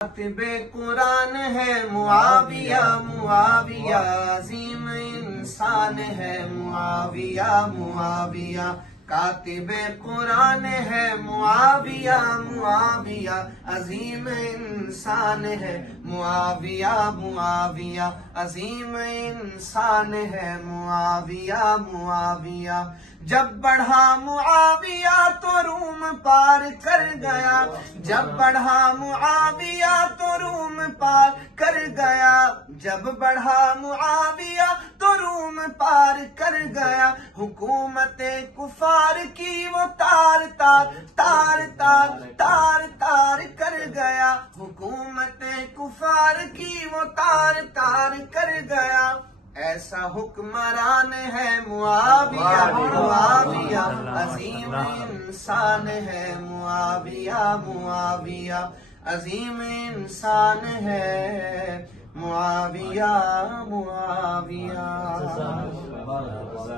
کاتب قرآن ہے معاویہ، معاویہ عظیم انسان ہے معاویہ، معاویہ کاتب قرآن ہے معاویہ، معاویہ عظیم انسان ہے معاویہ، معاویہ عظیم انسان ہے معاویہ، معاویہ جب بڑھا معاویہ تو روم پار کر گیا، جب بڑھا معاویہ تو روم پار کر گیا، جب بڑھا معاویہ تو روم پار کر گیا، حکومت کفار کی وہ تار تار تار تار تار تار کر گیا، حکومت کفار کی وہ تار تار کر گیا، ایسا حکمران ہے معاویہ، معاویہ عظیم انسان ہے معاویہ، معاویہ عظیم انسان ہے معاویہ، معاویہ